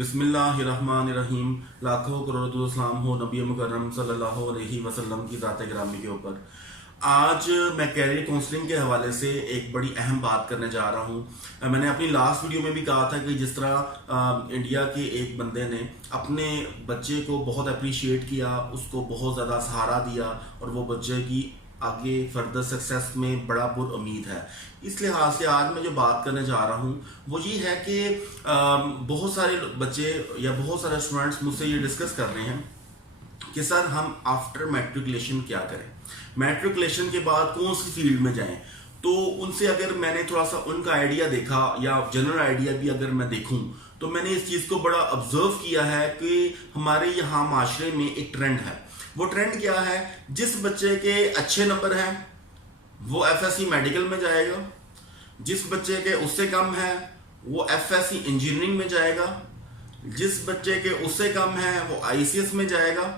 बिस्मिल्लाहिर्रहमानिर्रहीम। लाखों करोड़ों सलाम हो नबी मुकर्रम सल्लल्लाहु अलैहि वसल्लम की ज़ात गिरामी के ऊपर। आज मैं कैरियर काउंसलिंग के हवाले से एक बड़ी अहम बात करने जा रहा हूँ। मैंने अपनी लास्ट वीडियो में भी कहा था कि जिस तरह इंडिया के एक बंदे ने अपने बच्चे को बहुत अप्रिशिएट किया, उसको बहुत ज़्यादा सहारा दिया और वो बच्चे की आगे फर्दर सक्सेस में बड़ा पुर उम्मीद है। इस लिहाज से आज मैं जो बात करने जा रहा हूँ वो ये है कि बहुत सारे बच्चे या बहुत सारे स्टूडेंट्स मुझसे ये डिस्कस कर रहे हैं कि सर हम आफ्टर मैट्रिकुलेशन क्या करें, मैट्रिकुलेशन के बाद कौन सी फील्ड में जाएं। तो उनसे अगर मैंने थोड़ा सा उनका आइडिया देखा या जनरल आइडिया भी अगर मैं देखूं तो मैंने इस चीज़ को बड़ा ऑब्जर्व किया है कि हमारे यहाँ माशरे में एक ट्रेंड है। वो ट्रेंड क्या है, जिस बच्चे के अच्छे नंबर हैं वो एफएससी मेडिकल में जाएगा, जिस बच्चे के उससे कम है वो एफएससी इंजीनियरिंग में जाएगा, जिस बच्चे के उससे कम है वो आईसीएस में जाएगा,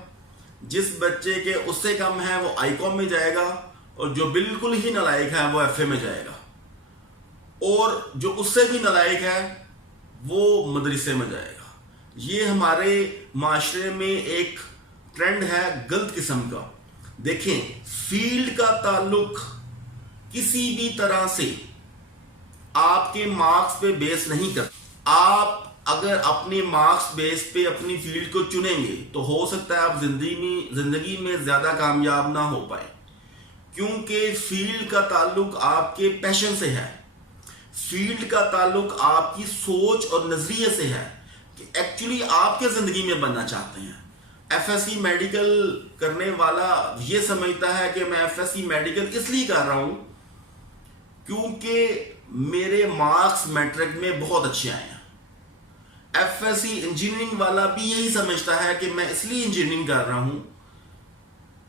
जिस बच्चे के उससे कम है वो आईकॉम में जाएगा, और जो बिल्कुल ही नालायक है वो एफए में जाएगा, और जो उससे भी नालायक है वो मदरसे में जाएगा। ये हमारे माशरे में एक ट्रेंड है गलत किस्म का। देखें, फील्ड का ताल्लुक किसी भी तरह से आपके मार्क्स पे बेस नहीं करता। आप अगर अपने मार्क्स बेस पे अपनी फील्ड को चुनेंगे तो हो सकता है आप जिंदगी में ज्यादा कामयाब ना हो पाए, क्योंकि फील्ड का ताल्लुक आपके पैशन से है, फील्ड का ताल्लुक आपकी सोच और नजरिए से है कि एक्चुअली आप क्या जिंदगी में बनना चाहते हैं। एफएससी मेडिकल करने वाला ये समझता है कि मैं एफएससी मेडिकल इसलिए कर रहा हूं क्योंकि मेरे मार्क्स मैट्रिक में बहुत अच्छे आए हैं। एफएससी इंजीनियरिंग वाला भी यही समझता है कि मैं इसलिए इंजीनियरिंग कर रहा हूं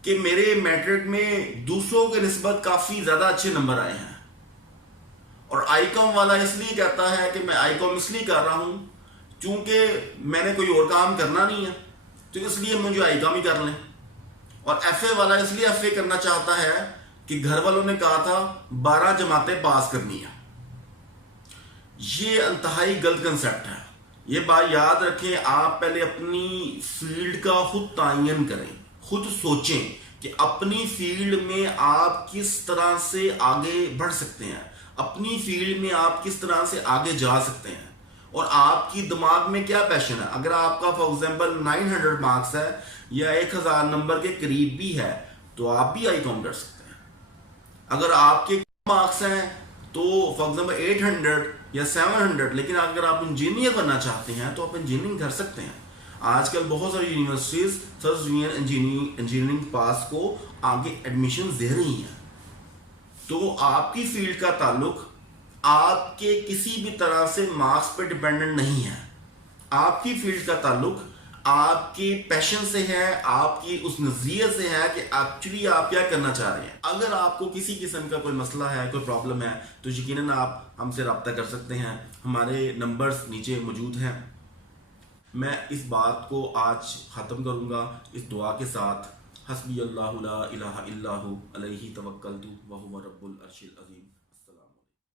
कि मेरे मैट्रिक में दूसरों के निस्बत काफी ज्यादा अच्छे नंबर आए हैं। और आईकॉम वाला इसलिए कहता है कि मैं आईकॉम इसलिए कर रहा हूं क्योंकि मैंने कोई और काम करना नहीं है, तो इसलिए मुझे आईकॉम ही कर लें। और एफए वाला इसलिए एफए करना चाहता है कि घर वालों ने कहा था 12 जमातें पास करनी है। ये इंतहाई गलत कंसेप्ट है। ये बात याद रखें, आप पहले अपनी फील्ड का खुद तायन करें, खुद सोचें कि अपनी फील्ड में आप किस तरह से आगे बढ़ सकते हैं, अपनी फील्ड में आप किस तरह से आगे जा सकते हैं, और आपकी दिमाग में क्या पैशन है। अगर आपका फॉर एग्जांपल 900 मार्क्स है या 1000 नंबर के करीब भी है तो आप भी आईकॉम कर सकते हैं। अगर आपके मार्क्स हैं तो फॉर एग्जांपल 800 या 700, लेकिन अगर आप इंजीनियर बनना चाहते हैं तो आप इंजीनियरिंग कर सकते हैं। आजकल बहुत सारी universities first year engineering pass को आगे एडमिशन दे रही हैं। तो आपकी फील्ड का ताल्लुक आपके किसी भी तरह से मार्क्स पे डिपेंडेंट नहीं है। आपकी फील्ड का ताल्लुक आपके पैशन से है, आपकी उस नजरिए से है कि एक्चुअली आप क्या करना चाह रहे हैं। अगर आपको किसी किस्म का कोई मसला है, कोई प्रॉब्लम है, तो यकीनन आप हमसे रब्ता कर सकते हैं। हमारे नंबर्स नीचे मौजूद हैं। मैं इस बात को आज ख़त्म करूँगा इस दुआ के साथ, हस्बी अल्लाहु ला इलाहा इल्ला हु अलैहि तवक्कलतु व हुवा रब्बुल अर्शिल अज़ीम।